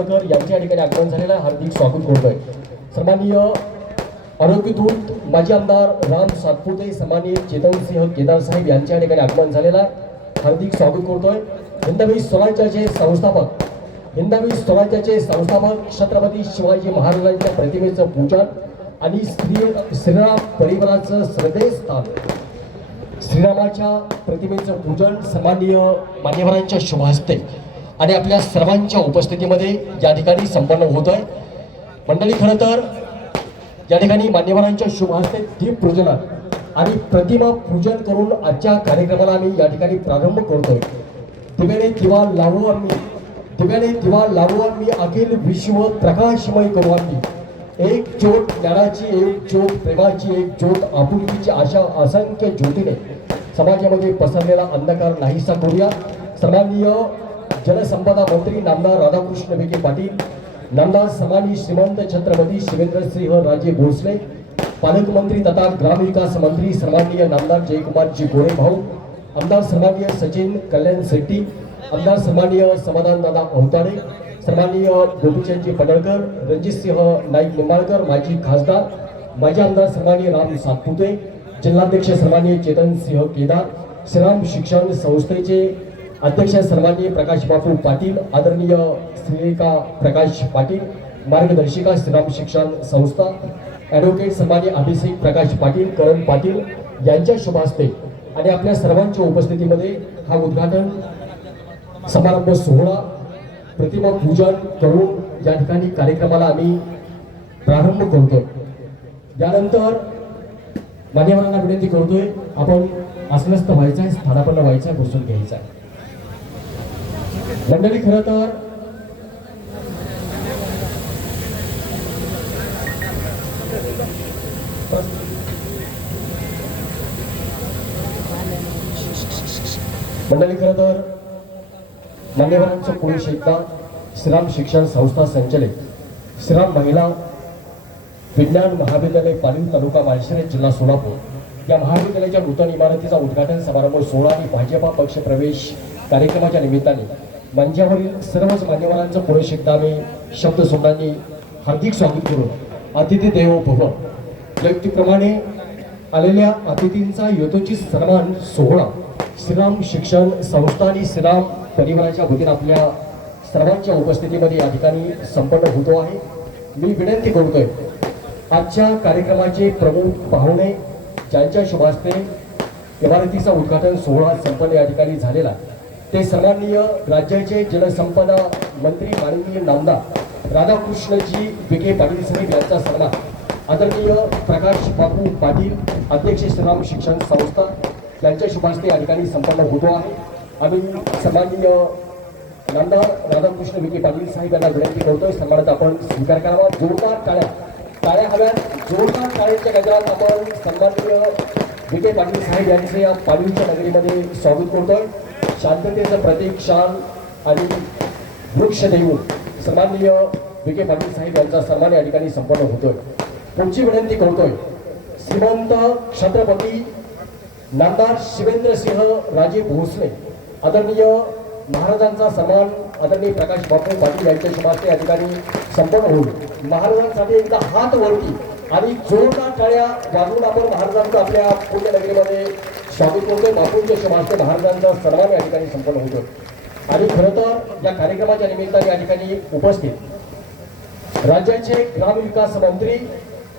पडळकर यांच्या ठिकाणी आगमन झालेलं आहे. हार्दिक स्वागत करतोय. सन्माननीय आरोग्यदूत माजी आमदार राम सातपुते, सन्माननीय चेतनसिंह केदार साहेब यांच्या ठिकाणी आगमन झालेलं आहे. हार्दिक स्वागत करतोय. हिंदवी स्वराज्याचे संस्थापक छत्रपती शिवाजी महाराजांच्या प्रतिमेचं पूजन आणि श्रीराम परिवाराचं श्रद्धेस्थान श्रीरामाच्या प्रतिमेचं पूजन सन्माननीय मान्यवरांच्या शुभ हस्ते आणि आपल्या सर्वांच्या उपस्थितीमध्ये या ठिकाणी संपन्न होत आहे. मंडळी, खरं तर या ठिकाणी मान्यवरांच्या शुभ हस्ते दीपपूजन आणि प्रतिमा पूजन करून आजच्या कार्यक्रमाला आम्ही या ठिकाणी प्रारंभ करतोय. दिव्याने दिवा लावू आम्ही अखिल विश्व प्रकाशमय करू आम्ही. एक ज्योत ज्ञानाची, एक ज्योत प्रेमाची, एक ज्योत आपुलकीची, अशा असंख्य ज्योतीने समाजामध्ये पसरलेला अंधकार नाहीसा करूया. सन्माननीय जलसंपदा मंत्री नामदार राधाकृष्ण विखे पाटील, नामदार सन्माननीय श्रीमंत छत्रपती शिवेंद्रसिंह राजे भोसले, पालकमंत्री तथा ग्रामविकास मंत्री सन्माननीय नामदार जयकुमारजी गोरे भाऊ, आमदार सन्माननीय सचिन कल्याण शेट्टी, आमदार सन्माननीय समाधानदादा अवताडे, सन्माननीय गोपीचंदजी पडळकर, रणजितसिंह नाईक निंबाळकर, माजी खासदार, माजी आमदार सन्माननीय राम सातपुते, जिल्हाध्यक्ष सन्माननीय चेतनसिंह केदार, श्रीराम शिक्षण संस्थेचे अध्यक्ष सन्माननीय प्रकाश बापू पाटील, आदरणीय श्रीरेखा प्रकाश पाटील, मार्गदर्शिका श्रीराम शिक्षण संस्था, ॲडव्होकेट सन्माननीय अभिषेक प्रकाश पाटील, करण पाटील यांच्या शुभ हस्ते आणि आपल्या सर्वांच्या उपस्थितीमध्ये हा उद्घाटन समारंभ सोहळा प्रतिमा पूजन करून या ठिकाणी कार्यक्रमाला आम्ही प्रारंभ करतोय. यानंतर मान्यवरांना विनंती करतोय, आपण अस्वस्थ व्हायचं आहे, स्थानापन्न व्हायचं आहे, बसून घ्यायचं आहे. मंडळी, खरं तर मान्यवरांचं पुरुष एकदा श्रीराम शिक्षण संस्था संचालित श्रीराम महिला विज्ञान महाविद्यालय पालीव, तालुका माळशिरस, जिल्हा सोलापूर या महाविद्यालयाच्या नूतन इमारतीचा उद्घाटन समारंभ सोहळा आणि भाजपा पक्ष प्रवेश कार्यक्रमाच्या निमित्ताने मंचावरील सर्वच मान्यवरांचं पुरुष एकदा आम्ही शब्द सोडणांनी हार्दिक स्वागत करून अतिथी देवो भव व्यक्तीप्रमाणे आलेल्या अतिथींचा यथोचित सन्मान सोहळा श्रीराम शिक्षण संस्था आणि श्रीराम परिवाराच्या वतीने आपल्या सर्वांच्या उपस्थितीमध्ये या ठिकाणी संपन्न होतो आहे. मी विनंती करतोय, आजच्या कार्यक्रमाचे प्रमुख पाहुणे ज्यांच्या शुभ हस्ते इमारतीचा उद्घाटन सोहळा संपन्न या ठिकाणी झालेला, ते सन्माननीय राज्याचे जलसंपदा मंत्री माननीय नामदार राधाकृष्णजी विखे पाटील साहेब यांचा सन्मान, आदरणीय प्रकाश बापू पाटील, अध्यक्ष श्रीराम शिक्षण संस्था यांच्या शुभ हस्ते या ठिकाणी संपन्न होतो आहे. आम्ही सन्माननीय नामदार राधाकृष्ण विखे पाटील साहेब यांना विनंती करतोय, सन्मानात आपण स्वीकार करावा. जोरदार टाळ्या हव्यात. जोरदार टाळ्यांच्या गजरात आपण सन्माननीय विखे पाटील साहेब यांचे या पालीवच्या नगरीमध्ये स्वागत करतोय. शांततेचं प्रतीक शान आणि वृक्षदेव सन्माननीय विखे पाटील साहेब यांचा सन्मान या ठिकाणी संपन्न होतोय. पुढची विनंती करतोय, श्रीमंत छत्रपती नामदार शिवेंद्रसिंह राजे भोसले, आदरणीय महाराजांचा सन्मान आदरणीय प्रकाश बापू पाटील यांच्या शुभ हस्ते या ठिकाणी संपन्न होईल. महाराजांसाठी एकदा हात वरती आणि जोरदार टाळ्या वाजवून आपण महाराजांचं आपल्या पुण्यनगरीमध्ये स्वागत करतोय. बापूंच्या शुभ हस्ते महाराजांचा सन्मान या ठिकाणी संपन्न होतो. आणि खरं तर या कार्यक्रमाच्या निमित्ताने या ठिकाणी उपस्थित राज्याचे ग्रामविकास मंत्री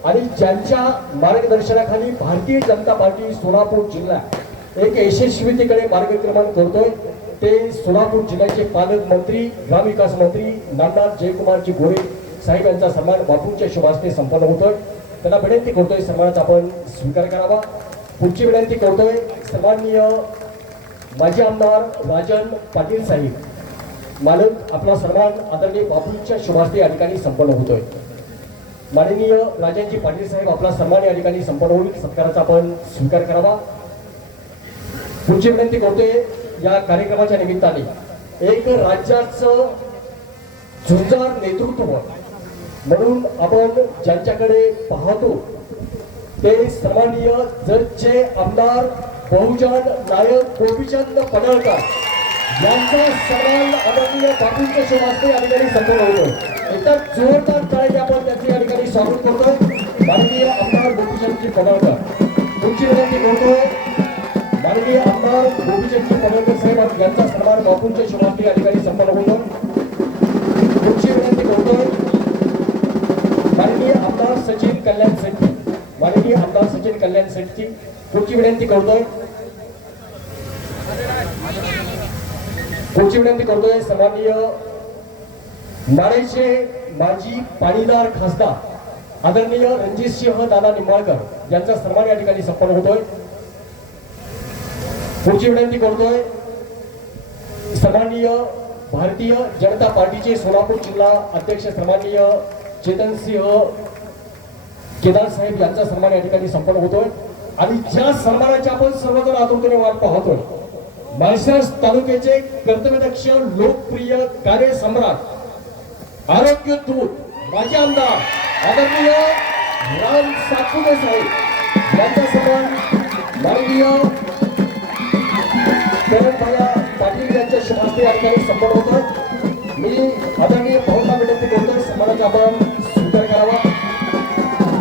आणि ज्यांच्या मार्गदर्शनाखाली भारतीय जनता पार्टी सोलापूर जिल्हा एक यशस्वीतेकडे मार्गक्रमण करतोय, ते सोलापूर जिल्ह्याचे पालकमंत्री ग्रामविकास मंत्री नामदार जयकुमारजी गोरे साहेब यांचा सन्मान बापूंच्या शुभ हस्ते संपन्न होतोय. त्यांना विनंती करतोय, सन्मानाचा आपण स्वीकार करावा. पुढची विनंती करतोय, सन्माननीय माजी आमदार राजन पाटील साहेब, मालक आपला सन्मान आदरणीय बापूंच्या शुभ हस्ते या ठिकाणी संपन्न होतोय. माननीय राजनजी पाटील साहेब, आपला सन्मान या ठिकाणी संपन्न होईल. सत्काराचा आपण स्वीकार करावा. पुढची विनंती करतोय, या कार्यक्रमाच्या निमित्ताने एक राज्याचं झुंजार नेतृत्व म्हणून आपण ज्यांच्याकडे पाहतो ते सन्माननीय जतचे आमदार बहुजन नायक गोपीचंद पडळकर यांचा सन्मान आदरणीय बापूंच्या शोभास्ते या ठिकाणी संपन्न होतो। एकदा जोरदार टाळ्या आपण त्यांचे या ठिकाणी स्वागत करतोय। माननीय आमदार गोपीचंदजी पडळकर तुमची विनंती करतोय, माननीय आमदार गोपीचंदजी पडळकर साहेब यांचा सन्मान बापूंच्या शोभास्ते या ठिकाणी संपन्न होतो। तुमची विनंती करतोय, माननीय आमदार सचिन कल्याण शेट्टी, माननीय आमदार सचिन कल्याण शेट्टी पुढची विनंती करतोय, पुढची विनंती करतोय सन्माननीय नाळेचे माजी पाणीदार खासदार आदरणीय रणजितसिंह दादा निंबाळकर यांचा सन्मान या ठिकाणी संपन्न होतोय। पुढची विनंती करतोय सन्माननीय भारतीय जनता पार्टीचे सोलापूर जिल्हा अध्यक्ष सन्माननीय चेतनसिंह केदार साहेब यांचा सन्मान या ठिकाणी संपन्न होतोय। आणि ज्या सन्मानाची आपण सर्वजण आतुरतेने वाट पाहतोय, माळशिरस तालुक्याचे कर्तव्यदक्ष लोकप्रिय कार्य सम्राट आरोग्य दूत माजी आमदार आदरणीय राम सातपुते साहेब यांचा सन्मान माननीय करणभाया पाटील यांच्या शुभास्ते या ठिकाणी संपन्न होतोय। मी आदरणीय भाऊंना विनंती करतोय सन्मानाचा आपण स्वीकार करावा।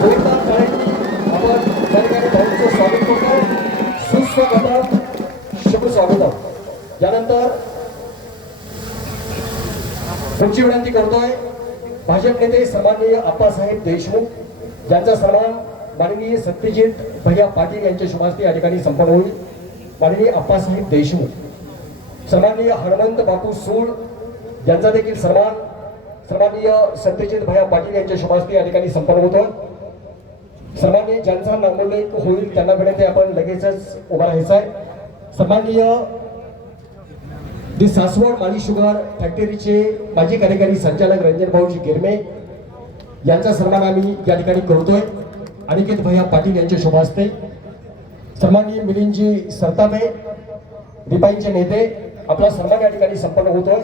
जोरदार टाळ्यांनी आपण त्या ठिकाणी भाऊंचं स्वागत करतो, सुस्वागतम, शुभ स्वागतम। यानंतर पुढची विनंती करतोय भाजप नेते सन्माननीय आप्पासाहेब देशमुख यांचा सन्मान माननीय सत्यजित भैया पाटील यांच्या शुभास्ते या ठिकाणी संपन्न होईल। माननीय आप्पासाहेब देशमुख, सन्माननीय हनुमंत बापू सूळ यांचा देखील सन्मान सन्माननीय सत्यजित भैया पाटील यांच्या शुभास्ते या ठिकाणी संपन्न होतो। सन्माननीय ज्यांचा नामोल्लेख होईल त्यांना विनंती आपण लगेचच उभा राहायचं आहे। सन्माननीय दी सासवड माली शुगर फॅक्टरीचे माजी कार्यकारी संचालक रंजन भाऊजी गिरमे यांचा सन्मान आम्ही या ठिकाणी करतोय। अनिकेत भैया पाटील यांच्या शुभास्ते सन्माननीय मिलिंदजी सरतापे रिपाईंचे नेते आपला सन्मान या ठिकाणी संपन्न होतोय।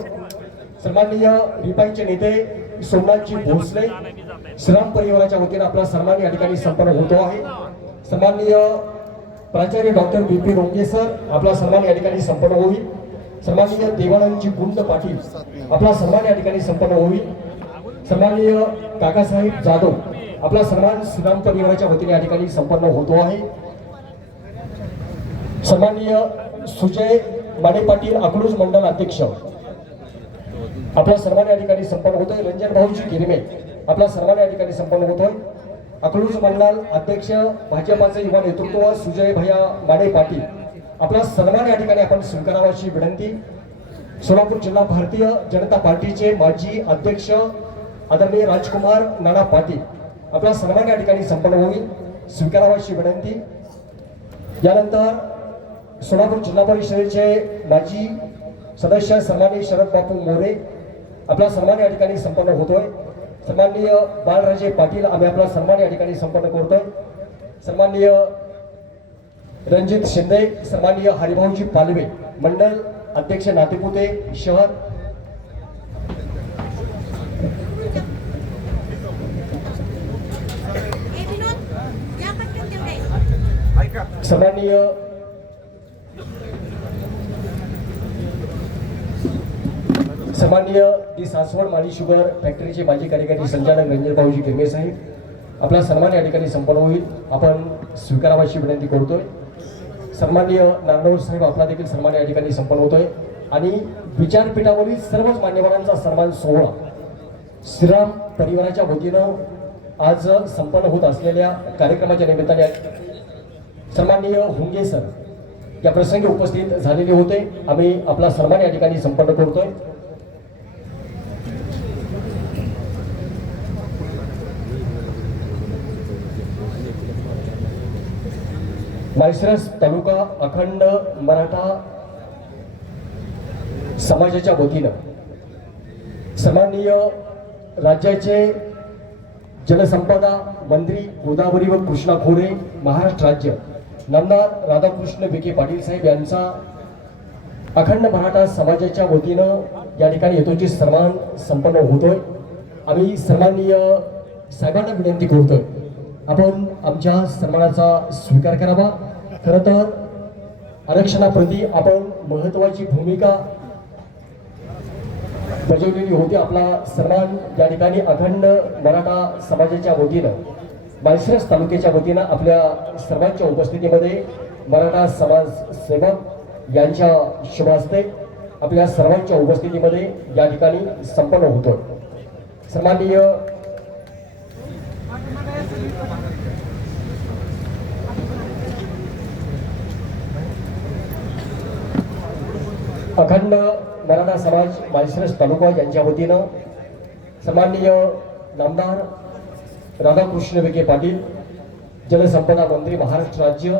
सन्माननीय रिपाईंचे नेते सोमनाथजी भोसले श्राम परिवाराच्या वतीने आपला सन्मान या ठिकाणी संपन्न होतो आहे। सन्माननीय प्राचार्य डॉक्टर बी.पी. रोंगे सर आपला सन्मान या ठिकाणी संपन्न होईल। सन्माननीय देवानंदजी गुंड पाटील आपला सन्मान या ठिकाणी संपन्न होईल। सन्माननीय काकासाहेब जाधव आपला सन्मान श्रीराम परिवाराच्या वतीने या ठिकाणी संपन्न होतो आहे। सन्माननीय सुजय माने पाटील अकलूज मंडल अध्यक्ष आपला सन्मान या ठिकाणी संपन्न होतोय। रंजन भाऊजी गिरमे आपला सन्मान या ठिकाणी संपन्न होतोय। अकलूज मंडल अध्यक्ष भाजपाचे युवा नेतृत्व सुजय भैया माने पाटील आपला सन्मान या ठिकाणी आपण स्वीकारावा अशी विनंती। सोलापूर जिल्हा भारतीय जनता पार्टीचे माजी अध्यक्ष आदरणीय राजकुमार नाना पाटील आपला सन्मान या ठिकाणी संपन्न होईल, स्वीकारावा अशी विनंती। यानंतर सोलापूर जिल्हा परिषदेचे माजी सदस्य सन्माननीय शरद बापू मोरे आपला सन्मान या ठिकाणी संपन्न होतोय। सन्माननीय बाळराजे पाटील आम्ही आपला सन्मान या ठिकाणी संपन्न करतोय। सन्माननीय रणजित शिंदे, सन्माननीय हरिभाऊजी पालवे मंडल अध्यक्ष नातेपुते शहर, सन्माननीय दी सासवड माली शुगर फॅक्टरीचे माजी कार्यकारी संचालक रंजन भाऊजी गिरमे साहेब आपला सन्मान या ठिकाणी संपन्न होईल, आपण स्वीकारावाची विनंती करतोय। सन्माननीय नांदोर साहेब आपला देखील सन्मान या ठिकाणी संपन्न होतोय। आणि विचारपीठावरील सर्वच मान्यवरांचा सन्मान सोहळा श्रीराम परिवाराच्या वतीनं आज संपन्न होत असलेल्या कार्यक्रमाच्या निमित्ताने सन्माननीय हुंगे सर या प्रसंगी उपस्थित झालेले होते। आम्ही आपला सन्मान या ठिकाणी संपन्न करतोय। माळशिरस तालुका अखंड मराठा समाजाच्या वतीनं सन्माननीय राज्याचे जलसंपदा मंत्री गोदावरी व कृष्णा खोरे महाराष्ट्र राज्य नामदार राधाकृष्ण विखे पाटील साहेब यांचा अखंड मराठा समाजाच्या वतीनं या ठिकाणी यथोचित सन्मान संपन्न होतोय। आम्ही सन्माननीय साहेबांना विनंती करतोय आपण आमच्या सन्मानाचा स्वीकार करावा। खरं तर आरक्षणाप्रती आपण महत्त्वाची भूमिका बजावलेली होती. आपला सन्मान या ठिकाणी अखंड मराठा समाजाच्या वतीनं माळशिरस तालुक्याच्या वतीनं आपल्या सर्वांच्या उपस्थितीमध्ये मराठा समाज सेवक यांच्या शुभ हस्ते आपल्या सर्वांच्या उपस्थितीमध्ये या ठिकाणी संपन्न होतो. सन्माननीय अखंड मराठा समाज माळशिरस तालुका यांच्या वतीनं सन्माननीय नामदार राधाकृष्ण विखे पाटील जलसंपदा मंत्री महाराष्ट्र राज्य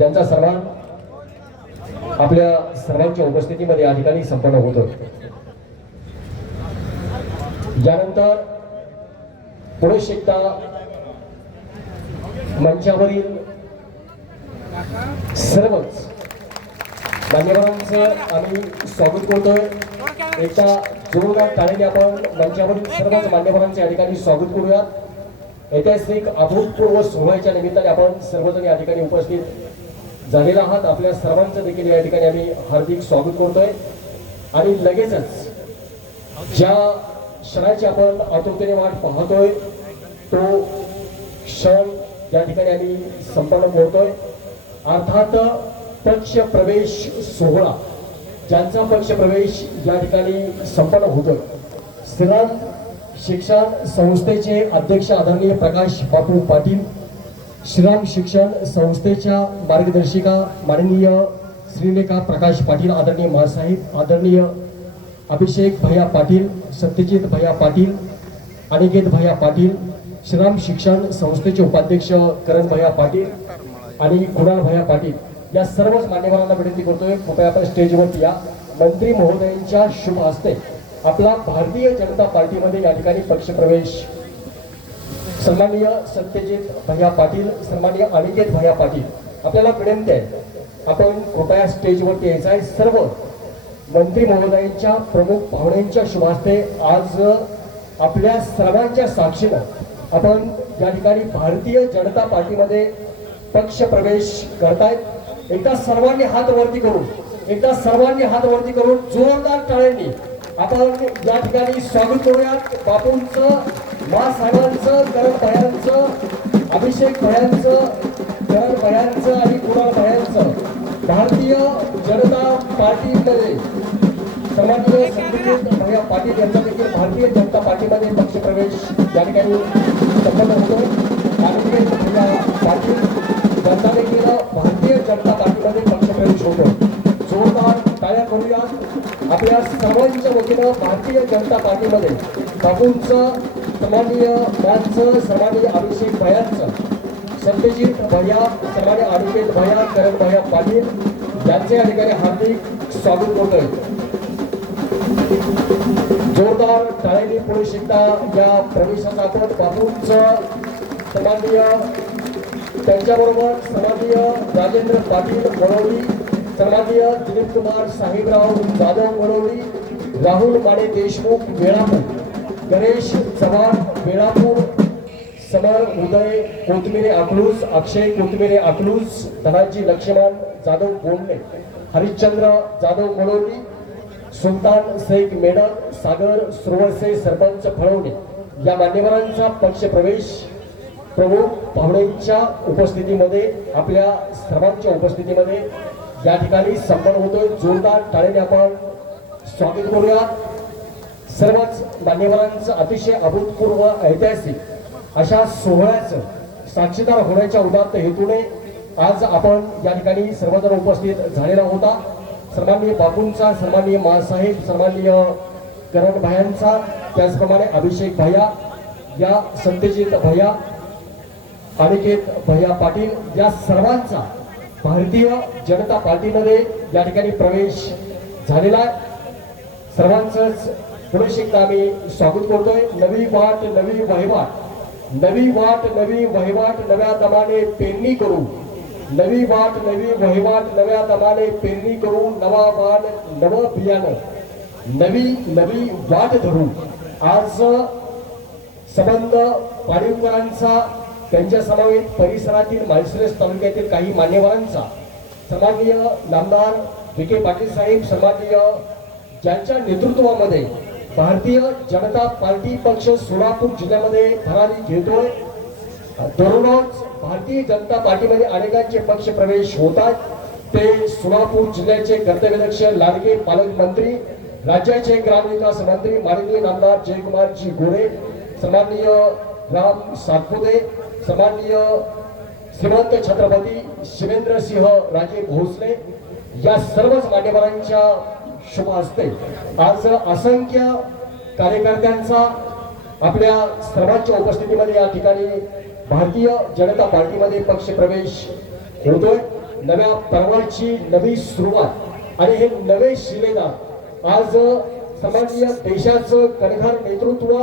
यांचा सन्मान आपल्या सर्वांच्या उपस्थितीमध्ये या ठिकाणी संपन्न होतो. यानंतर पुरुष एकदा मंचावरील सर्वच मान्यवरांचं आम्ही स्वागत करतोय. एकदा जोरदार टाळीने आपण मंचावरील सर्वच मान्यवरांचे या ठिकाणी स्वागत करूयात. ऐतिहासिक अभूतपूर्व सोहळ्याच्या निमित्ताने आपण सर्वजण या ठिकाणी उपस्थित झालेला आहात. आपल्या सर्वांचं देखील या ठिकाणी आम्ही हार्दिक स्वागत करतोय. आणि लगेचच ज्या क्षणाची आपण आतुरतेने वाट पाहतोय तो क्षण या ठिकाणी आम्ही संपन्न करतोय. अर्थात पक्ष प्रवेश सोहळा ज्यांचा पक्ष प्रवेश या ठिकाणी संपन्न होतोय. श्रीराम शिक्षण संस्थेचे अध्यक्ष आदरणीय प्रकाश बापू पाटील, श्रीराम शिक्षण संस्थेच्या मार्गदर्शिका माननीय श्रीलेखा प्रकाश पाटील, आदरणीय मासाहेब, आदरणीय अभिषेक भैया पाटील, सत्यजित भैया पाटील, अनिकेत भैया पाटील, श्रीराम शिक्षण संस्थेचे उपाध्यक्ष करण भैया पाटील आणि कुणाल भैया पाटील या सर्वच मान्यवरांना विनंती करतोय कृपया आपण स्टेजवरती या. मंत्री महोदयांच्या शुभ हस्ते आपला भारतीय जनता पार्टीमध्ये या ठिकाणी पक्षप्रवेश सन्माननीय सत्यजित भैया पाटील, सन्माननीय अनिकेत भैया पाटील आपल्याला विनंती आहे आपण कृपया स्टेजवरती यायचं आहे. सर्व मंत्री महोदयांच्या प्रमुख पाहुण्यांच्या शुभ हस्ते आज आपल्या सर्वांच्या साक्षीनं आपण या ठिकाणी भारतीय जनता पार्टीमध्ये पक्ष प्रवेश करतायत. एकदा सर्वांनी हात वरती करून जोरदार टाळ्यांनी आपण या ठिकाणी स्वागत करूयात. बापूंचं, मासाहेबांचं, करण भयांचं, अभिषेक भयांचं, करण भयांचं आणि कुणाल भयांचं भारतीय जनता पार्टीमध्ये सन्माननीय सत्यजित भैया पाटील यांचा देखील भारतीय जनता पार्टीमध्ये पक्षप्रवेश या ठिकाणी संपन्न होतो. अनिकेत भैया पाटील यांचा देखील भारतीय जनता पार्टीमध्ये पक्षप्रवेश होतो. जोरदार टाळ्या करूयात आपल्या सर्वांच्या वतीनं. भारतीय जनता पार्टीमध्ये बापूंचं, सन्माननीय यांचं, सन्माननीय अभिषेक भयांचं, सत्यजित भैया, सन्माननीय अनिकेत भैया, करण भैया पाटील यांचे या ठिकाणी हार्दिक स्वागत करतोय. जोरदार टाळ्यांनी पुरुष एकदा या प्रवेशाचा आपण बापूंचं, सन्माननीय त्यांच्याबरोबर सन्माननीय राजेंद्र पाटील वडोली, सन्माननीय दिलीप कुमार साहेबराव जाधव वडोली, राहुल माने देशमुख वेळापूर, गणेश चव्हाण वेळापूर, समर उदय कोथमिरे अकलूज, अक्षय कोथमिरे अकलूज, धनाजी लक्ष्मण जाधव बोंडे, हरिश्चंद्र जाधव वडोली, सुलतान शेख मेडक, सागर सुरवसे सरपंच फळवणे या मान्यवरांचा पक्ष प्रवेश प्रमुख पाहुण्यांच्या उपस्थितीमध्ये आपल्या सर्वांच्या उपस्थितीमध्ये या ठिकाणी संपन्न होतोय. जोरदार टाळ्याने आपण स्वागत करूयात. सर्वच मान्यवरांचं अतिशय अभूतपूर्व ऐतिहासिक अशा सोहळ्याचं साक्षीदार होण्याच्या उदात्त हेतूने आज आपण या ठिकाणी सर्वजण उपस्थित झालेला होता. सन्माननीय बापूंचा, सन्माननीय मासाहेब, सन्माननीय करण भयांचा, त्याचप्रमाणे अभिषेक भैया या, सत्यजित भैया, अनिकेत भैया पाटील या सर्वांचा भारतीय जनता पार्टीमध्ये या ठिकाणी प्रवेश झालेला आहे. सर्वांचंच पुरुष एकदा आम्ही स्वागत करतोय. नवी वाट नवी वहिवाट, नवी वाट नवी वहिवाट नव्या दमाने पेरणी करू, नवी वाट नवी वहिवाट नव्या दमाने पेरणी करू, नवा मान नवं बियाणं, नवी नवी वाट धरू. आज संबंध पाडीवकरांचा, त्यांच्या समवेत परिसरातील माळशिरस तालुक्यातील काही मान्यवरांचा, सन्माननीय नामदार विखे पाटील साहेब, सन्माननीय ज्यांच्या नेतृत्वामध्ये भारतीय जनता पार्टी पक्ष सोलापूर जिल्ह्यामध्ये भरारी घेतोय। दररोज भारतीय जनता पार्टीमध्ये अनेकांचे पक्ष प्रवेश होतात। ते सोलापूर जिल्ह्याचे कर्तव्यदक्ष लाडके पालकमंत्री, राज्याचे ग्रामविकास मंत्री माननीय नामदार जयकुमारजी गोरे, सन्माननीय राम सातपुते, सन्माननीय श्रीमंत छत्रपती शिवेंद्रसिंह राजे भोसले या सर्वच मान्यवरांच्या शुभ हस्ते आज असंख्य कार्यकर्त्यांचा आपल्या सर्वांच्या उपस्थितीमध्ये या ठिकाणी भारतीय जनता पार्टीमध्ये पक्ष प्रवेश होतोय। नव्या पर्वाची नवी सुरुवात आणि हे नवे शिलेदार आज सन्माननीय देशाचं कणखर नेतृत्व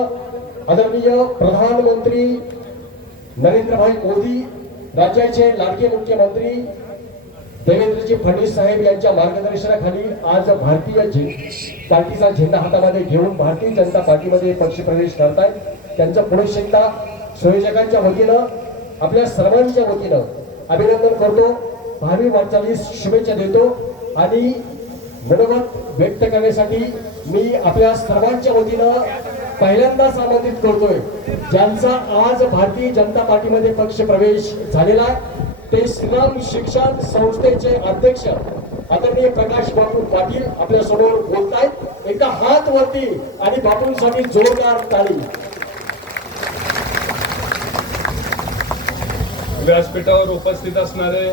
आदरणीय प्रधानमंत्री नरेंद्रभाई मोदी, राज्याचे लाडके मुख्यमंत्री देवेंद्रजी फडणवीस साहेब यांच्या मार्गदर्शनाखाली आज भारतीय पार्टीचा झेंडा हातामध्ये घेऊन भारतीय जनता पार्टीमध्ये पक्ष प्रवेश करतायत। त्यांचं पुढे एकदा संयोजकांच्या वतीनं आपल्या सर्वांच्या वतीनं अभिनंदन करतो, भावी वाटचालीस शुभेच्छा देतो आणि मनोगत व्यक्त करण्यासाठी मी आपल्या सर्वांच्या वतीनं पहिल्यांदाच आमंत्रित करतोय ज्यांचा आज भारतीय जनता पार्टीमध्ये पक्ष प्रवेश झालेला आहे ते श्रीराम शिक्षण संस्थेचे अध्यक्ष आदरणीय प्रकाश बापू पाटील आपल्या समोर बोलतायत। एकदा हात वरती आणि बापूंसाठी जोरदार टाळी। व्यासपीठावर उपस्थित असणारे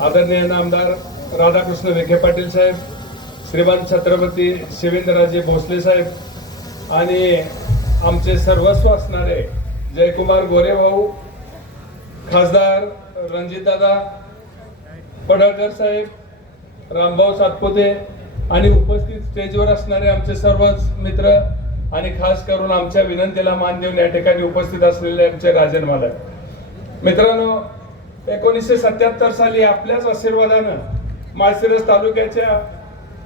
आदरणीय नामदार राधाकृष्ण विखे पाटील साहेब, श्रीमान छत्रपती शिवेंद्रराजे भोसले साहेब आणि आमचे सर्वस्व असणारे जयकुमार गोरे भाऊ, खासदार रणजितदादा पडळकर साहेब, रामभाऊ सातपुते आणि उपस्थित स्टेजवर असणारे आमचे सर्वच मित्र आणि खास करून आमच्या विनंतीला मान देऊन या ठिकाणी उपस्थित असलेले आमचे राजन मालक मित्रांनो, 1977 साली आपल्याच आशीर्वादानं माळशिरस तालुक्याच्या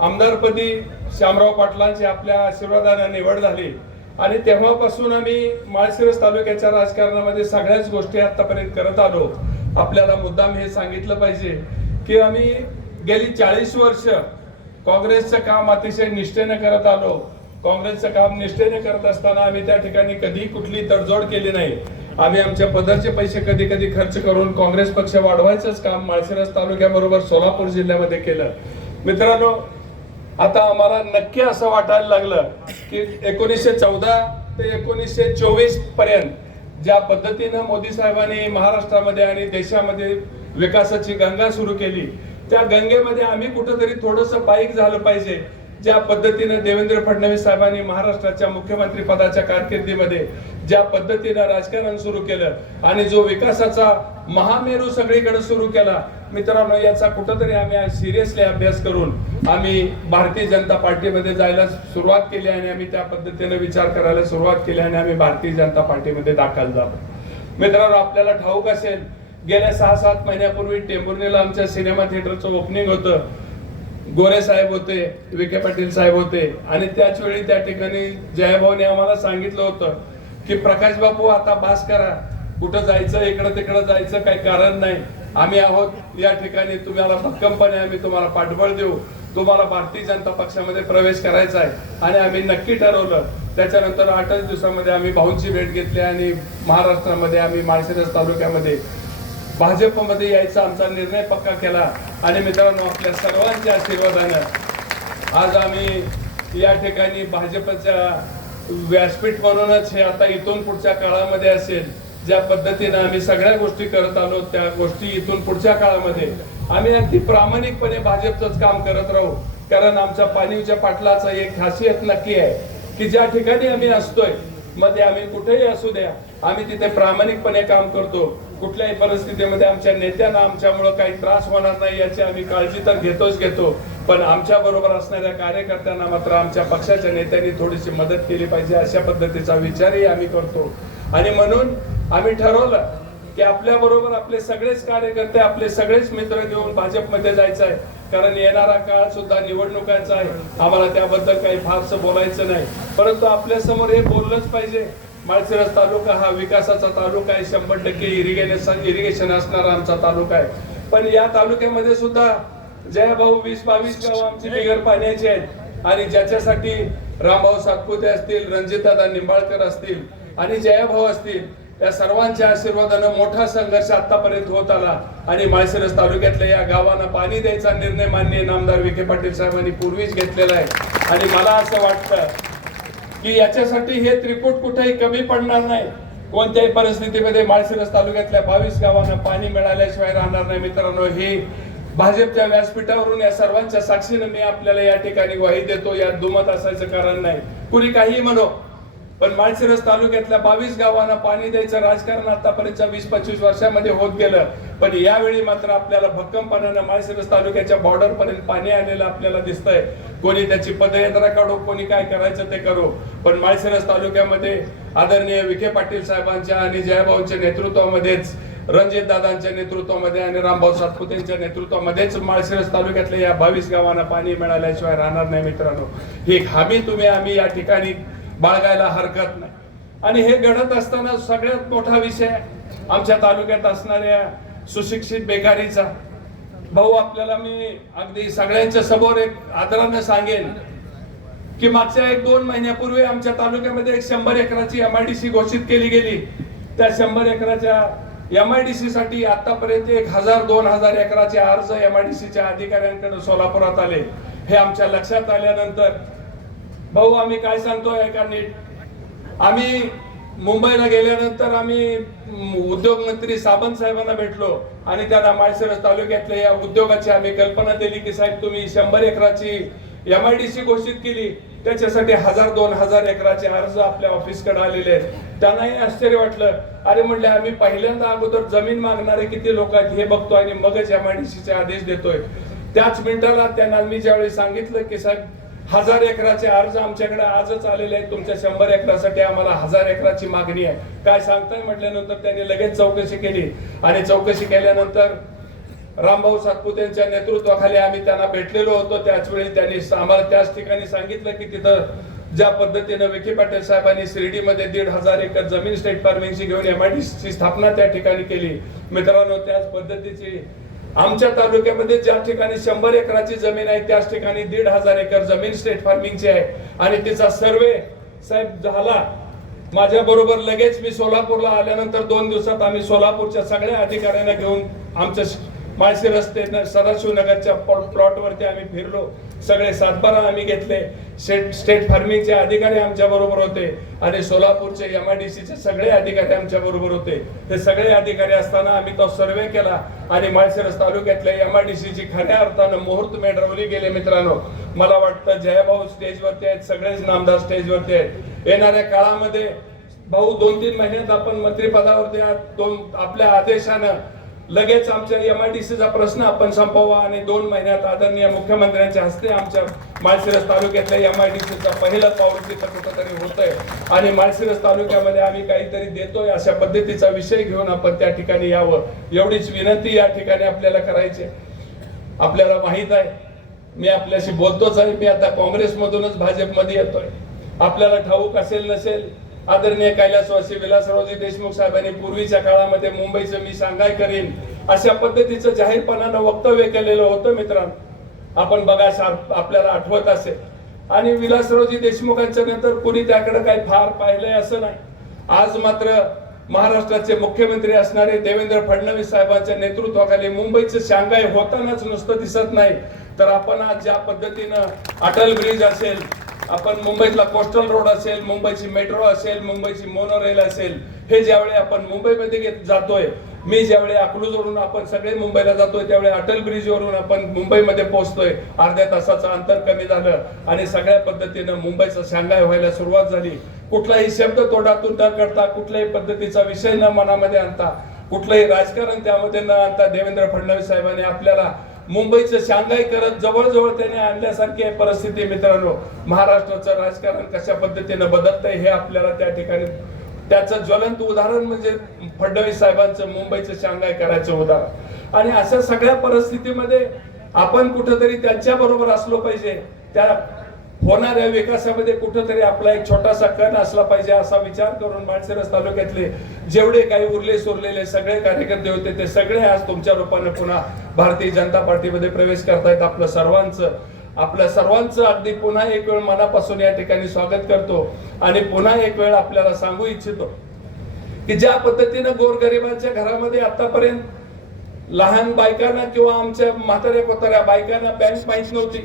आमदारपदी शामराव पाटलांची आपल्या आशीर्वादाने निवड झाली आणि तेव्हापासून आम्ही माळशिरस तालुक्याच्या राजकारणामध्ये सगळ्याच गोष्टी आतापर्यंत करत आलो। आपल्याला मुद्दाम हे सांगितलं पाहिजे की आम्ही गेली 40 वर्ष काँग्रेसचं काम अतिशय निष्ठेने करत आलो। काँग्रेसचं काम निष्ठेने करत असताना आम्ही त्या ठिकाणी कधी कुठली तडजोड केली नाही। आम्ही आमच्या पदरचे पैसे कधी कधी खर्च करून काँग्रेस पक्ष वाढवायचंच काम माळशिरस तालुक्याबरोबर सोलापूर जिल्ह्यामध्ये केलं। मित्रांनो, आता आम्हाला नक्की असं वाटायला लागलं की 1914 ते 1924 पर्यंत ज्या पद्धतीनं मोदी साहेबांनी महाराष्ट्रामध्ये आणि देशामध्ये विकासाची गंगा सुरू केली त्या गंगेमध्ये आम्ही कुठेतरी थोडंसं पायीक झालं पाहिजे। ज्या पद्धतीनं देवेंद्र फडणवीस साहेबांनी महाराष्ट्राच्या मुख्यमंत्री पदाच्या कारकिर्दीमध्ये ज्या पद्धतीनं राजकारण सुरू केलं आणि जो विकासाचा महामेरू सगळीकडे सुरू केला, मित्रांनो याचा कुठेतरी आम्ही सिरियसली अभ्यास करून आम्ही भारतीय जनता पार्टीमध्ये जायला सुरुवात केली आणि आम्ही त्या पद्धतीने विचार करायला सुरुवात केली आणि आम्ही भारतीय जनता पार्टीमध्ये दाखल झालो। मित्रांनो, आपल्याला ठाऊक असेल गेल्या 6-7 महिन्यापूर्वी टेंभुर्णीला आमच्या सिनेमा थिएटरचं ओपनिंग होतं। गोरे साहेब होते, विखे पाटील साहेब होते आणि त्याच वेळी त्या ठिकाणी जयभाऊने आम्हाला सांगितलं होतं की प्रकाश बापू आता बास करा, कुठं जायचं इकडं तिकडं जायचं काही कारण नाही, आम्ही आहोत या ठिकाणी, तुम्हाला भक्कमपणे आम्ही तुम्हाला पाठबळ देऊ, तुम्हाला भारतीय जनता पक्षामध्ये प्रवेश करायचा आहे आणि आम्ही नक्की ठरवलं। त्याच्यानंतर 8च दिवसामध्ये आम्ही भाऊंची भेट घेतली आणि महाराष्ट्रामध्ये आम्ही माळशिरस तालुक्यामध्ये भाजपमध्ये यायचा आमचा निर्णय पक्का केला आणि मित्रांनो आपल्या सर्वांच्या आशीर्वादानं आज आम्ही या ठिकाणी भाजपच्या व्यासपीठ म्हणूनच हे आता इथून पुढच्या काळामध्ये असेल ज्या पद्धतीने आम्ही सगळ्या गोष्टी करत आलो त्या गोष्टी इथून पुढच्या काळामध्ये आम्ही अगदी प्रामाणिकपणे भाजपचंच काम करत राहू। कारण आमच्या पाणीवच्या पाटलाचा एक खासियत नक्की आहे की ज्या ठिकाणी आम्ही असतोय मध्ये आम्ही कुठेही असू द्या आम्ही तिथे प्रामाणिकपणे काम करतो। कुठल्याही परिस्थितीमध्ये आमच्या नेत्यांना आमच्यामुळे काही त्रास होणार नाही याची आम्ही काळजी तर घेतो, पण आमच्या बरोबर असणाऱ्या कार्यकर्त्यांना मात्र आमच्या पक्षाच्या नेत्यांनी थोडीशी मदत केली पाहिजे अशा पद्धतीचा विचारही आम्ही करतो आणि म्हणून आम्ही ठरवलं की आपल्या बरोबर आपले सगळेच कार्यकर्ते आपले सगळेच मित्र घेऊन भाजपमध्ये जायचं आहे। कारण येणारा काळ सुद्धा निवडणुकांचा आहे, आम्हाला त्याबद्दल काही फारसं बोलायचं नाही, परंतु आपल्या समोर हे बोललंच पाहिजे। माळशिरस तालुका हा विकासाचा तालुका आहे, 100% इरिगेशन असणारा आमचा तालुका आहे। पण या तालुक्यामध्ये सुद्धा जयभाऊ 20-22 गाव आमची बिगर पाण्याची आहेत आणि ज्याच्यासाठी रामभाऊ सातपुते असतील, रणजितदादा निंबाळकर असतील आणि जयाभाऊ असतील, या सर्वांच्या आशीर्वादानं मोठा संघर्ष आतापर्यंत होत आला आणि माळशिरस तालुक्यातल्या या गावांना पाणी द्यायचा निर्णय माननीय नामदार विखे पाटील साहेबांनी पूर्वीच घेतलेला आहे. आणि मला असं वाटतं की याच्यासाठी हे त्रिकूट कुठेही कमी पडणार नाही. कोणत्याही परिस्थितीमध्ये माळशिरस तालुक्यातल्या 22 गावांना पाणी मिळाल्याशिवाय राहणार नाही. मित्रांनो, ही भाजपच्या व्यासपीठावरून या सर्वांच्या साक्षीने मी आपल्याला या ठिकाणी ग्वाही देतो. यात दुमत असायचं कारण नाही. कुणी काही म्हणो, पण माळशिरस तालुक्यातल्या 22 गावांना पाणी द्यायचं राजकारण आतापर्यंतच्या 20-25 वर्षामध्ये होत गेलं. पण यावेळी मात्र आपल्याला भक्कमपणानं माळशिरस तालुक्याच्या बॉर्डर पर्यंत पाणी आलेलं आपल्याला दिसतंय. कोणी त्याची पदयात्रा काढो, कोणी काय करायचं ते करो, पण माळशिरस तालुक्यामध्ये आदरणीय विखे पाटील साहेबांच्या आणि जयाभाऊंच्या नेतृत्वामध्येच, रणजित दादांच्या नेतृत्वामध्ये आणि रामभाऊ सातपुतेंच्या नेतृत्वामध्येच माळशिरस तालुक्यातल्या या 22 गावांना पाणी मिळाल्याशिवाय राहणार नाही. मित्रांनो, ही हमी आम्ही या ठिकाणी बाळगायला हरकत नाही. आणि हे घडत असताना सगळ्यात मोठा विषय आमच्या तालुक्यात असणाऱ्या सुशिक्षित बेकारीचा. भाऊ, आपल्याला मी अगदी सगळ्यांच्या समोर एक आदरानं सांगेन की मागच्या 1-2 महिन्यापूर्वी आमच्या तालुक्यामध्ये एक 100 एकराची MIDC घोषित केली गेली. त्या 100 एकराच्या MIDC साठी आतापर्यंत 1000-2000 एकराचे अर्ज MIDCच्या अधिकाऱ्यांकडे सोलापुरात आले. हे आमच्या लक्षात आल्यानंतर भाऊ, आम्ही काय सांगतोय का नीट, आम्ही मुंबईला गेल्यानंतर आम्ही उद्योग मंत्री सावंत साहेबांना भेटलो आणि त्यांना माळशिरस तालुक्यातल्या या उद्योगाची आम्ही कल्पना दिली की साहेब, तुम्ही 100 एकराची MIDC घोषित केली, त्याच्यासाठी 1000-2000 एकराचे अर्ज आपल्या ऑफिसकडे आलेले आहेत. त्यांनाही आश्चर्य वाटलं. अरे म्हणले, आम्ही पहिल्यांदा अगोदर जमीन मागणारे किती लोक आहेत हे बघतोय आणि मगच MIDCचे आदेश देतोय. त्याच मिनिटाला त्यांना मी ज्यावेळी सांगितलं की साहेब, 1000 एकराचे अर्ज आमच्याकडे आजच आलेले आहेत, तुमच्या 100 एकरासाठी आम्हाला 1000 एकराची मागणी आहे, काय सांगताय म्हटल्यानंतर त्यांनी लगेच चौकशी केली. आणि चौकशी केल्यानंतर रामभाऊ सातपुतेंच्या नेतृत्वाखाली आम्ही त्यांना भेटलेलो होतो. त्याच वेळी त्यांनी आम्हाला त्याच ठिकाणी सांगितलं की तिथं ज्या पद्धतीनं विखे पाटील साहेबांनी शिर्डीमध्ये 1500 एकर जमीन स्टेट फार्मिंगची घेऊन MIDCची स्थापना त्या ठिकाणी केली. मित्रांनो, त्याच पद्धतीची आमच्या तालुक्यामध्ये ज्या ठिकाणी 100 एकराची जमीन आहे त्याच ठिकाणी 1500 एकर जमीन स्टेट फार्मिंगची आहे. आणि तिचा सर्वे साहेब झाला माझ्या बरोबर. लगेच मी सोलापूरला आल्यानंतर 2 दिवसात आम्ही सोलापूरच्या सगळ्या अधिकाऱ्यांना घेऊन आमच्या माळशिरस ते सदाशिवनगरच्या प्लॉटवरती आम्ही फिरलो. सगळे सातबारा आम्ही घेतले. स्टेट फार्मिंगचे अधिकारी आमच्या बरोबर होते आणि सोलापूरचे MIDCचे सगळे अधिकारी आमच्या बरोबर होते. ते सगळे अधिकारी असताना आम्ही तो सर्वे केला आणि माळशिरस तालुक्यातल्या MIDCची खऱ्या अर्थानं मुहूर्तमेढ रवली गेले. मित्रांनो, मला वाटतं जयभाऊ स्टेजवरती आहेत, सगळेच नामदार स्टेजवरती आहेत. येणाऱ्या काळामध्ये भाऊ 2-3 महिन्यात आपण मंत्रिपदावरती आहात. आपल्या आदेशानं लगेच आमच्या MIDCचा प्रश्न आपण संपवा आणि 2 महिन्यात आदरणीय मुख्यमंत्र्यांच्या हस्ते आमच्या माळशिरस तालुक्यातल्या MIDCचा पहिलं पाऊल तिथं कुठंतरी होतंय आणि माळशिरस तालुक्यामध्ये आम्ही काहीतरी देतोय अशा पद्धतीचा विषय घेऊन आपण त्या ठिकाणी यावं, एवढीच विनंती या ठिकाणी आपल्याला करायची. आपल्याला माहित आहे, मी आपल्याशी बोलतोच आहे, मी आता काँग्रेसमधूनच भाजपमध्ये येतोय. आपल्याला ठाऊक असेल नसेल, आदरणीय कैलासवासी विलासरावजी देशमुख साहेबांनी पूर्वीच्या काळामध्ये मुंबईचं मी सांगाय करीन अशा पद्धतीचं जाहीरपणानं वक्तव्य केलेलं होतं. मित्रांनो, आपण बघा, आपल्याला आठवत असेल. आणि विलासरावजी देशमुखांच्या नंतर कुणी त्याकडे काही फार पाहिलंय असं नाही. आज मात्र महाराष्ट्राचे मुख्यमंत्री असणारे देवेंद्र फडणवीस साहेबांच्या नेतृत्वाखाली मुंबईचं शांघाय होतानाच नुसतं दिसत नाही, तर आपण आज ज्या पद्धतीनं अटल ब्रिज असेल, आपण मुंबईतला कोस्टल रोड असेल, मुंबईची मेट्रो असेल, मुंबईची मोनो रेल असेल, हे ज्यावेळी आपण मुंबईमध्ये जातोय, मी ज्यावेळी अकलूजवरून आपण सगळे मुंबईला जातोय त्यावेळी अटल ब्रिजवरून आपण मुंबईमध्ये पोहोचतोय. अर्ध्या तासाचं अंतर कमी झालं आणि सगळ्या पद्धतीनं मुंबईचं शांघाय व्हायला सुरुवात झाली. कुठलाही शब्द तोंडातून न करता, कुठल्याही पद्धतीचा विषय न मनामध्ये आणता, कुठलंही राजकारण त्यामध्ये न आणता देवेंद्र फडणवीस साहेबांनी आपल्याला मुंबईचं शांघाय करत जवळजवळ त्याने आणल्यासारखी परिस्थिती. मित्रांनो, महाराष्ट्राचं राजकारण कशा पद्धतीनं बदलतंय हे आपल्याला त्या ठिकाणी त्याचं ज्वलंत उदाहरण म्हणजे फडणवीस साहेबांचं मुंबईचं शांघाय करायचं उदाहरण. आणि अशा सगळ्या परिस्थितीमध्ये आपण कुठंतरी त्यांच्या बरोबर असलो पाहिजे. त्या होणाऱ्या विकासामध्ये कुठंतरी आपला एक छोटासा कण असला पाहिजे असा विचार करून माळशिरस तालुक्यातले जेवढे काही उरले सोरलेले सगळे कार्यकर्ते होते ते सगळे आज तुमच्या रूपाने पुन्हा भारतीय जनता पार्टीमध्ये प्रवेश करतायत. आपलं सर्वांचं आपल्या सर्वांचं अगदी पुन्हा एक वेळ मनापासून या ठिकाणी स्वागत करतो आणि पुन्हा एक वेळ आपल्याला सांगू इच्छितो की ज्या पद्धतीनं गोरगरिबांच्या घरामध्ये आतापर्यंत लहान बायकांना किंवा आमच्या म्हाताऱ्या कोताऱ्या बायकांना बँक माहित नव्हती,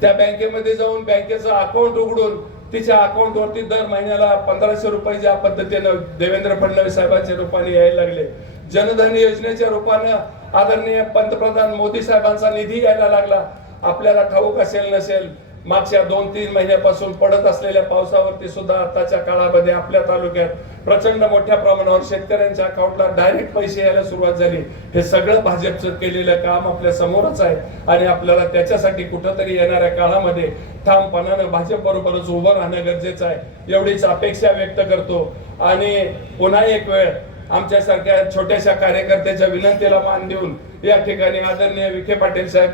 त्या बँकेमध्ये जाऊन बँकेचं अकाउंट उघडून तिच्या अकाउंटवरती दर महिन्याला 1500 रुपये ज्या पद्धतीनं देवेंद्र फडणवीस साहेबांच्या रूपाने यायला लागले, जनधन योजनेच्या रूपानं आदरणीय पंतप्रधान मोदी साहेबांचा निधी यायला लागला. आपल्याला ठाऊक असेल नसेल, मागच्या 2-3 महिन्यापासून पडत असलेल्या पावसावरती सुद्धा आताच्या काळामध्ये आपल्या तालुक्यात प्रचंड मोठ्या प्रमाणावर शेतकऱ्यांच्या अकाउंटला डायरेक्ट पैसे यायला सुरुवात झाली. हे सगळं भाजपचं केलेलं काम आपल्या समोरच आहे आणि आपल्याला त्याच्यासाठी कुठंतरी येणाऱ्या काळामध्ये ठामपणानं भाजप बरोबरच उभं राहणं गरजेचं आहे, एवढीच अपेक्षा व्यक्त करतो. आणि पुन्हा एक वेळ आमच्यासारख्या छोट्याशा कार्यकर्त्याच्या विनंतीला मान देऊन या ठिकाणी आदरणीय विखे पाटील साहेब,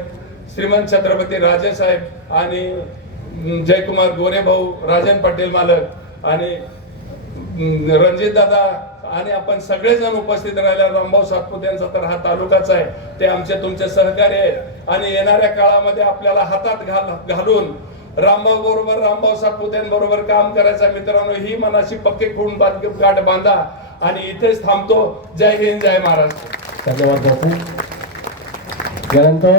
श्रीमंत छत्रपती राजे साहेब आणि जयकुमार गोरे भाऊ, राजन पाटील मालक आणि रणजित दादा आणि आपण सगळेजण उपस्थित राहिल्या. रामभाऊ सातपुते यांचा तर हा तालुकाच आहे, ते आमचे तुमचे सहकारी आहेत आणि येणाऱ्या काळामध्ये आपल्याला हातात घालून रामभाऊ बरोबर, रामभाऊ सातपुत्यांबरोबर काम करायचं. मित्रांनो, ही मनाची पक्के खूण गाठ बांधा आणि इथेच थांबतो. जय हिंद, जय महाराष्ट्र. धन्यवाद बापू. यानंतर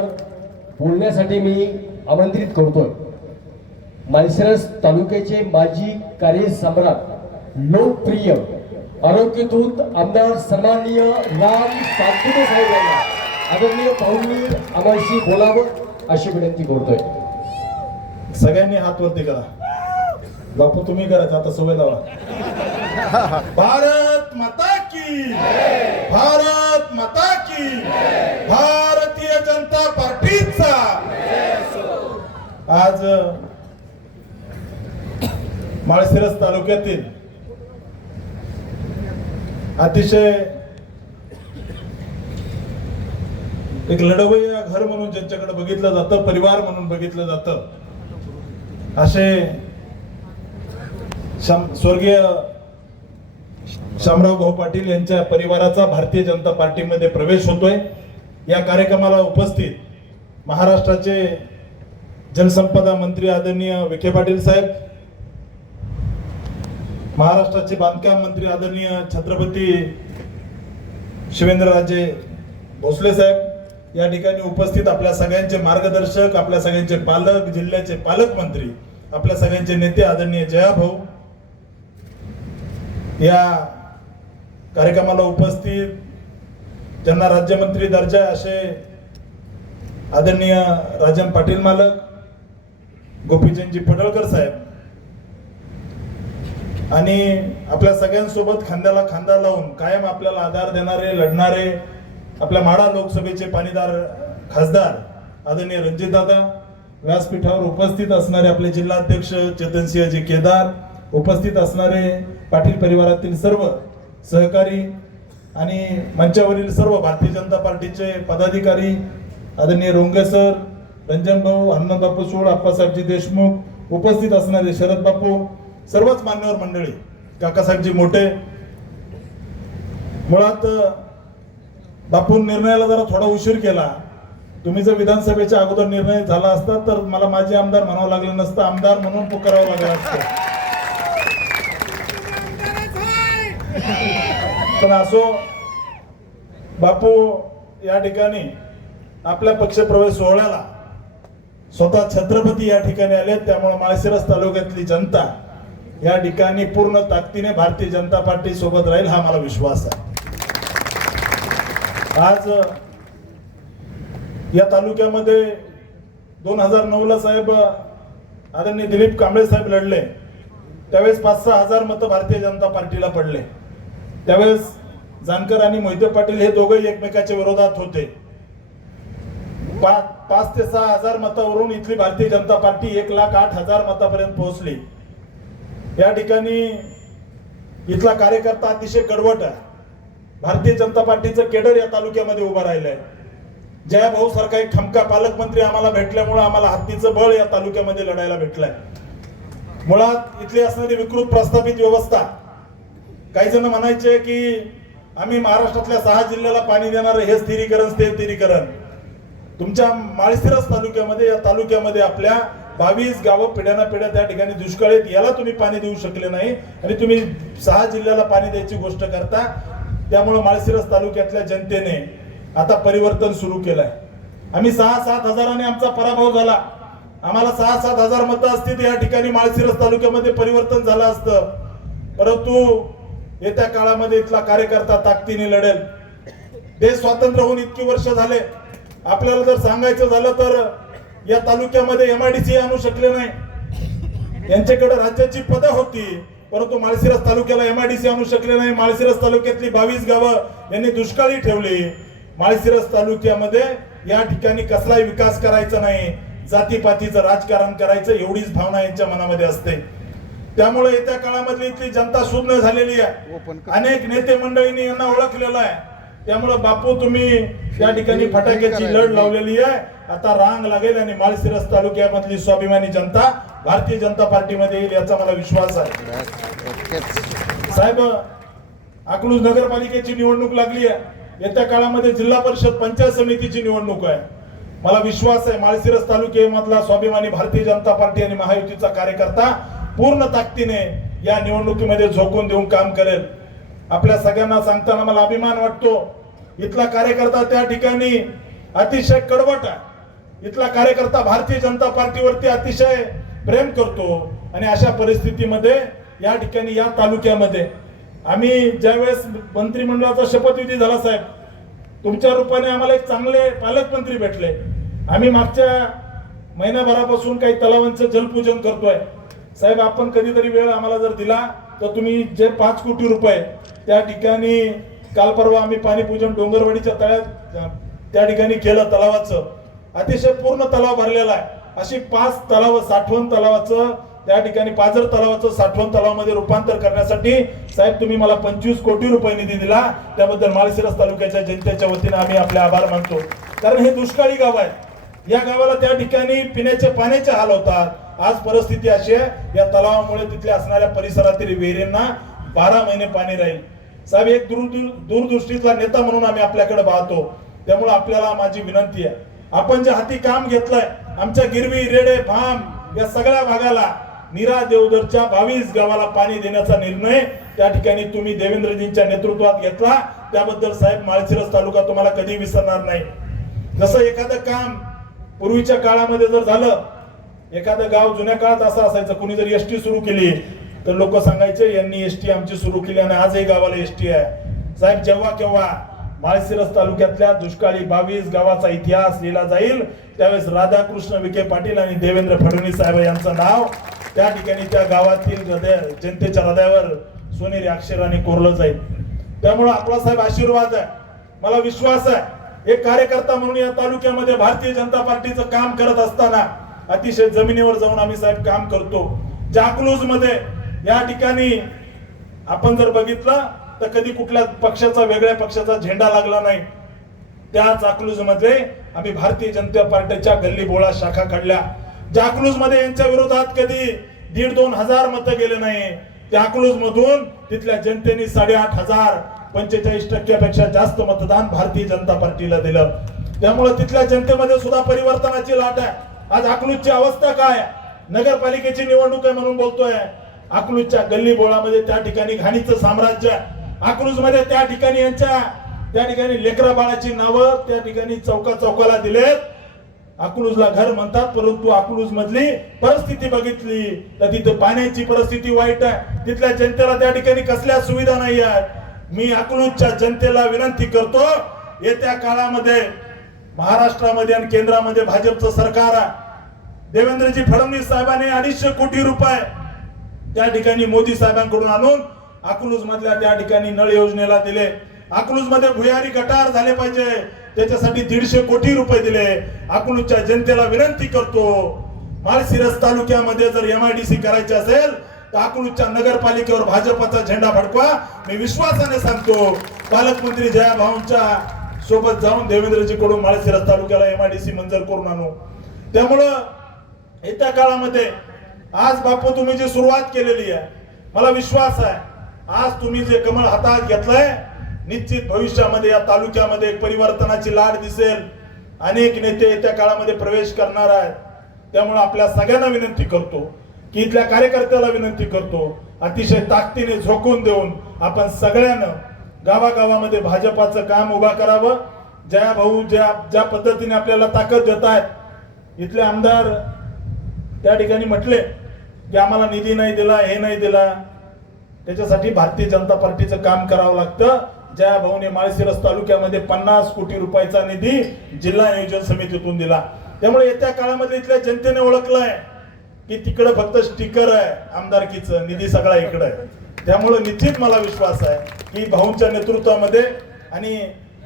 बोलण्यासाठी मी आमंत्रित करतोय माळशिरस तालुक्याचे माजी कार्यसम्राट, लोकप्रिय आरोग्यदूत आमदार सन्माननीय राम सातपुते साहेब यांना आदरणीय भाऊंनी आम्हाशी बोलावं अशी विनंती करतोय. सगळ्यांनी हात वरती करा. बापू तुम्ही करायचं आता, सवय लावा. भारत माता की, भारत माता की, भारतीय जनता पार्टीचा आज माळशिरस तालुक्यातील अतिशय एक लढवय्या घर म्हणून ज्यांच्याकडे बघितलं जातं, परिवार म्हणून बघितलं जातं, असे स्वर्गीय शामराव भाऊ पाटील यांच्या परिवाराचा भारतीय जनता पार्टीमध्ये प्रवेश होतोय. या कार्यक्रमाला उपस्थित महाराष्ट्राचे जलसंपदा मंत्री आदरणीय विखे पाटील साहेब, महाराष्ट्राचे बांधकाम मंत्री आदरणीय छत्रपती शिवेंद्रराजे भोसले साहेब या ठिकाणी उपस्थित, आपल्या सगळ्यांचे मार्गदर्शक, आपल्या सगळ्यांचे पालक, जिल्ह्याचे पालकमंत्री, आपल्या सगळ्यांचे नेते आदरणीय जया भाऊ, या कार्यक्रमाला उपस्थित ज्यांना राज्यमंत्री दर्जा असे आदरणीय राजन पाटील मालक, गोपीचंदजी पडळकर साहेब आणि आपल्या सगळ्यांसोबत खांद्याला खांदा लावून कायम आपल्याला आधार देणारे, लढणारे आपल्या माढा लोकसभेचे पाणीदार खासदार आदरणीय रणजितदादा, व्यासपीठावर उपस्थित असणारे आपले जिल्हाध्यक्ष चेतनसिंहजी केदार, उपस्थित असणारे पाटील परिवारातील सर्व सहकारी आणि मंचावरील सर्व भारतीय जनता पार्टीचे पदाधिकारी आदरणीय रोंगे सर, रंजन भाऊ, हनुमान बापू सोळ, आप्पासाहेबजी देशमुख, उपस्थित असणारे शरद बापू, सर्वच मान्यवर मंडळी, काकासाहेबजी मोठे. मुळात बापू निर्णयाला जरा थोडा उशीर केला. तुम्ही जर विधानसभेच्या अगोदर निर्णय झाला असता तर मला माजी आमदार म्हणावं लागलं नसतं, आमदार म्हणून पुकारावं लागलं असतं. पण असो, बापू या ठिकाणी आपल्या पक्षप्रवेश सोहळ्याला स्वतः छत्रपती या ठिकाणी आले, त्यामुळे माळशिरस तालुक्यातली जनता या ठिकाणी पूर्ण ताकदीने भारतीय जनता पार्टी सोबत राहील हा मला विश्वास आहे. आज या तालुक्यामध्ये 2009 ला साहेब आदरणीय दिलीप कांबळे साहेब लढले, त्यावेळेस 5-6 हजार मतं भारतीय जनता पार्टीला पडले. त्यावेळेस जानकर आणि मोहिते पाटील हे दोघेही एकमेकाच्या विरोधात होते. 5 ते 6 हजार मतावरून इथली भारतीय जनता पार्टी 1,08,000 मतापर्यंत पोहोचली. या ठिकाणी इथला कार्यकर्ता अतिशय कडवट आहे. भारतीय जनता पार्टीचं केडर या तालुक्यामध्ये उभं राहिलंय. जया भाऊ सारखा एक खमका पालकमंत्री आम्हाला भेटल्यामुळे आम्हाला हत्तीचं बळ या तालुक्यामध्ये लढायला भेटलंय. मुळात इथली असणारी विकृत प्रस्थापित व्यवस्था, काही जण म्हणायचे की आम्ही महाराष्ट्रातल्या 6 जिल्ह्याला पाणी देणार, हे स्थिरीकरण ते स्थिरीकरण. तुमच्या माळशिरस तालुक्यामध्ये, या तालुक्यामध्ये आपल्या 22 गावं पिढ्याना पिढ्या त्या ठिकाणी दुष्काळ आहेत, याला तुम्ही पाणी देऊ शकले नाही आणि तुम्ही 6 जिल्ह्याला पाणी द्यायची गोष्ट करता. त्यामुळे माळशिरस तालुक्यातल्या जनतेने आता परिवर्तन सुरू केलंय. आम्ही 6-7 हजाराने आमचा पराभव झाला. आम्हाला 6-7 हजार मतं असती तर या ठिकाणी माळशिरस तालुक्यामध्ये परिवर्तन झालं असतं. परंतु येत्या काळामध्ये इथला कार्यकर्ता ताकदीने लढेल. देश स्वातंत्र्य होऊन इतकी वर्ष झाले. आपल्याला जर सांगायचं झालं तर या तालुक्यामध्ये MIDC आणू शकले नाही. यांच्याकडे राज्याची पदं होती, परंतु माळशिरस तालुक्याला MIDC आणू शकले नाही. माळशिरस तालुक्यातली 22 गावं यांनी दुष्काळी ठेवली. माळशिरस तालुक्यामध्ये या ठिकाणी कसलाही विकास करायचा नाही, जातीपातीचं राजकारण करायचं एवढीच भावना यांच्या मनामध्ये असते. त्यामुळे येत्या काळामधली इथली जनता शून्य झालेली आहे. अनेक नेते मंडळींनी यांना ओळखलेलं आहे. त्यामुळे बापू तुम्ही त्या ठिकाणी फटाक्याची लढ लावलेली आहे. आता रांग लागेल आणि माळशिरस तालुक्यामधली स्वाभिमानी जनता भारतीय जनता पार्टीमध्ये येईल याचा मला विश्वास आहे. साहेब, अकलूज नगरपालिकेची निवडणूक लागली आहे. येत्या काळामध्ये जिल्हा परिषद पंचायत समितीची निवडणूक आहे. मला विश्वास आहे माळशिरस तालुक्यामधला स्वाभिमानी भारतीय जनता पार्टी आणि महायुतीचा कार्यकर्ता पूर्ण ताकदीने या निवडणुकीमध्ये झोकून देऊन काम करेल. आपल्या सगळ्यांना सांगताना मला अभिमान वाटतो. इथला कार्यकर्ता त्या ठिकाणी अतिशय कडवट आहे. इथला कार्यकर्ता भारतीय जनता पार्टीवरती अतिशय प्रेम करतो आणि अशा परिस्थितीमध्ये या ठिकाणी या तालुक्यामध्ये आम्ही ज्यावेळेस मंत्रिमंडळाचा शपथविधी झाला साहेब, तुमच्या रूपाने आम्हाला एक चांगले पालकमंत्री भेटले. आम्ही मागच्या महिनाभरापासून काही तलावांचं जलपूजन करतोय. साहेब, आपण कधीतरी वेळ आम्हाला जर दिला तर तुम्ही जे 5 कोटी रुपये त्या ठिकाणी काल परवा आम्ही पाणीपूजन डोंगरवाडीच्या तळ्यात त्या ठिकाणी केलं तलावाचं, अतिशय पूर्ण तलाव भरलेला आहे. अशी 5 तलाव साठवण तलावाचं त्या ठिकाणी पाझर तलावाचं साठवण तलावामध्ये रूपांतर करण्यासाठी साहेब तुम्ही मला 25 कोटी रुपये निधी दिला. त्याबद्दल माळशिरस तालुक्याच्या जनतेच्या वतीने आम्ही आपले आभार मानतो. कारण हे दुष्काळी गाव आहे. या गावाला त्या ठिकाणी पिण्याचे पाण्याचे हाल होतात. आज परिस्थिती अशी आहे, या तलावामुळे तिथल्या असणाऱ्या परिसरातील विहिरींना 12 महिने पाणी राहील. साहेब, एक दूरदृष्टीचा नेता म्हणून आम्ही आपल्याकडे पाहतो. त्यामुळे आपल्याला माझी विनंती आहे, आपण जे हाती काम घेतलंय, आमच्या गिरवी, रेडे, भाम या सगळ्या भागाला, नीरा देवधरच्या 22 गावाला पाणी देण्याचा निर्णय त्या ठिकाणी तुम्ही देवेंद्रजींच्या नेतृत्वात घेतला. त्याबद्दल साहेब माळशिरस तालुका तुम्हाला कधी विसरणार नाही. जसं एखादं काम पूर्वीच्या काळामध्ये जर झालं, एखादं गाव जुन्या काळात असं असायचं, कोणी जर एसटी सुरू केली तर लोक सांगायचे यांनी एसटी आमची सुरू केली आणि आजही गावाला एसटी आहे. साहेब, जेव्हा केव्हा माळशिरस तालुक्यातल्या दुष्काळी 22 गावाचा इतिहास लिहिला जाईल त्यावेळेस राधाकृष्ण विखे पाटील आणि देवेंद्र फडणवीस साहेब यांचं नाव त्या ठिकाणी त्या गावातील जनतेच्या हृदयावर सोनेरी अक्षराने कोरलं जाईल. त्यामुळे आपला साहेब आशीर्वाद आहे. मला विश्वास आहे, एक कार्यकर्ता म्हणून या तालुक्यामध्ये भारतीय जनता पार्टीचं काम करत असताना अतिशय जमिनीवर जाऊन आम्ही साहेब काम करतो. अकलूज मध्ये या ठिकाणी आपण जर बघितलं तर कधी कुठल्या पक्षाचा, वेगळ्या पक्षाचा झेंडा लागला नाही. त्याच अकलूज मध्ये आम्ही भारतीय जनता पार्टीच्या गल्ली बोळा शाखा काढल्या. अकलूज मध्ये यांच्या विरोधात कधी 1,500-2 हजार मतं गेले नाही. त्या अकलूज मधून तिथल्या जनतेने 8,500 45% जास्त मतदान भारतीय जनता पार्टीला दिलं. त्यामुळे तिथल्या जनतेमध्ये सुद्धा परिवर्तनाची लाट आहे. आज अकलूजची अवस्था काय? नगरपालिकेची निवडणूक आहे म्हणून बोलतोय. अकलूजच्या गल्ली बोळामध्ये त्या ठिकाणी घाणीचं साम्राज्य. अकलूज मध्ये त्या ठिकाणी यांच्या त्या ठिकाणी लेकरा बाळाची नावं त्या ठिकाणी चौकाला दिलेत. अकलूजला घर म्हणतात, परंतु अकलूज मधली परिस्थिती बघितली तर तिथे पाण्याची परिस्थिती वाईट आहे. तिथल्या जनतेला त्या ठिकाणी कसल्या सुविधा नाही आहेत. मी अकलूजच्या जनतेला विनंती करतो, येत्या काळामध्ये महाराष्ट्रामध्ये आणि केंद्रामध्ये भाजपचं सरकार आहे. देवेंद्रजी फडणवीस साहेबांनी 250 कोटी रुपये त्या ठिकाणी मोदी साहेबांकडून आणून अकलूज मधल्या त्या ठिकाणी नळ योजनेला दिले. अकलूज मध्ये भुयारी गटार झाले पाहिजे, त्याच्यासाठी 150 कोटी रुपये दिले. अकलूजच्या जनतेला विनंती करतो, माळशिरस तालुक्यामध्ये जर MIDC करायचे असेल तर अकलूजच्या नगरपालिकेवर भाजपचा झेंडा फडकवा. मी विश्वासाने सांगतो, पालकमंत्री जया भाऊंच्या सोबत जाऊन देवेंद्रजी कडून माळशिरस तालुक्याला MIDC मंजूर करून आणू. त्यामुळं येत्या काळामध्ये आज बापू तुम्ही जी सुरुवात केलेली आहे, मला विश्वास आहे आज तुम्ही जे कमळ हातात घेतलंय, निश्चित भविष्यामध्ये या तालुक्यामध्ये एक परिवर्तनाची लाट दिसेल. अनेक नेते येत्या काळामध्ये प्रवेश करणार आहेत. त्यामुळे आपल्या सगळ्यांना विनंती करतो की इथल्या कार्यकर्त्याला विनंती करतो, अतिशय ताकदीने झोकून देऊन आपण सगळ्यांना गावागावामध्ये भाजपाचं काम उभा करावं. जया भाऊ ज्या पद्धतीने आपल्याला ताकद देत आहेत, इथले आमदार त्या ठिकाणी म्हटले की आम्हाला निधी नाही दिला, हे नाही दिला, त्याच्यासाठी भारतीय जनता पार्टीचं काम करावं लागतं. जया भाऊने माळशिरस तालुक्यामध्ये 50 कोटी रुपयाचा निधी जिल्हा नियोजन समितीतून दिला. त्यामुळे येत्या काळामध्ये इथल्या जनतेने ओळखलंय की तिकडे फक्त स्टिकर आहे आमदारकीचं, निधी सगळा इकडे आहे. त्यामुळे निश्चित मला विश्वास आहे की भाऊंच्या नेतृत्वामध्ये आणि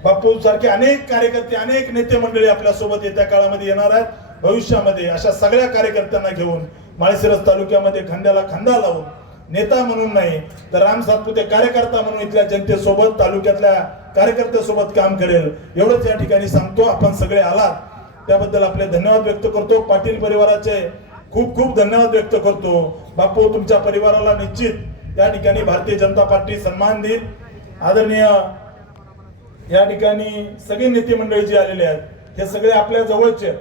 बापू सारखे अनेक कार्यकर्ते, अनेक नेते मंडळी आपल्या सोबत येत्या काळामध्ये येणार आहेत. भविष्यामध्ये अशा सगळ्या कार्यकर्त्यांना घेऊन माळशिरस तालुक्यामध्ये खांद्याला खांदा लावून नेता म्हणून नाही तर राम सातपुते कार्यकर्ता म्हणून इथल्या जनतेसोबत, तालुक्यातल्या कार्यकर्त्यासोबत काम करेल, एवढंच या ठिकाणी सांगतो. आपण सगळे आलात त्याबद्दल आपले धन्यवाद व्यक्त करतो. पाटील परिवाराचे खूप खूप धन्यवाद व्यक्त करतो. बापू, तुमच्या परिवाराला निश्चित या ठिकाणी भारतीय जनता पार्टी सन्मान देईल. आदरणीय या ठिकाणी सगळे नेते मंडळी जे आलेले आहेत हे सगळे आपल्या जवळचे.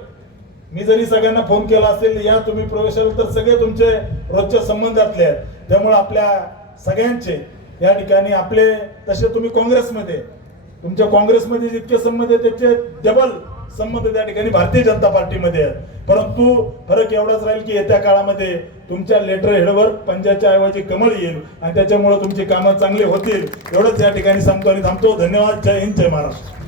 मी जरी सगळ्यांना फोन केला असेल या तुम्ही प्रवेशाला, तर सगळे तुमचे रोजच्या संबंधातले आहेत. त्यामुळे आपल्या सगळ्यांचे या ठिकाणी आपले, तसे तुम्ही काँग्रेसमध्ये, तुमच्या काँग्रेसमध्ये जितके संबंध आहे त्याचे डबल संबंध त्या ठिकाणी भारतीय जनता पार्टीमध्ये आहेत. परंतु फरक एवढाच राहील की येत्या काळामध्ये तुमच्या लेटर हेडवर पंजाच्या ऐवजी कमळ येईल आणि त्याच्यामुळे तुमची कामं चांगली होतील. एवढंच या ठिकाणी सांगतो आणि थांबतो. धन्यवाद. जय हिंद, जय महाराष्ट्र.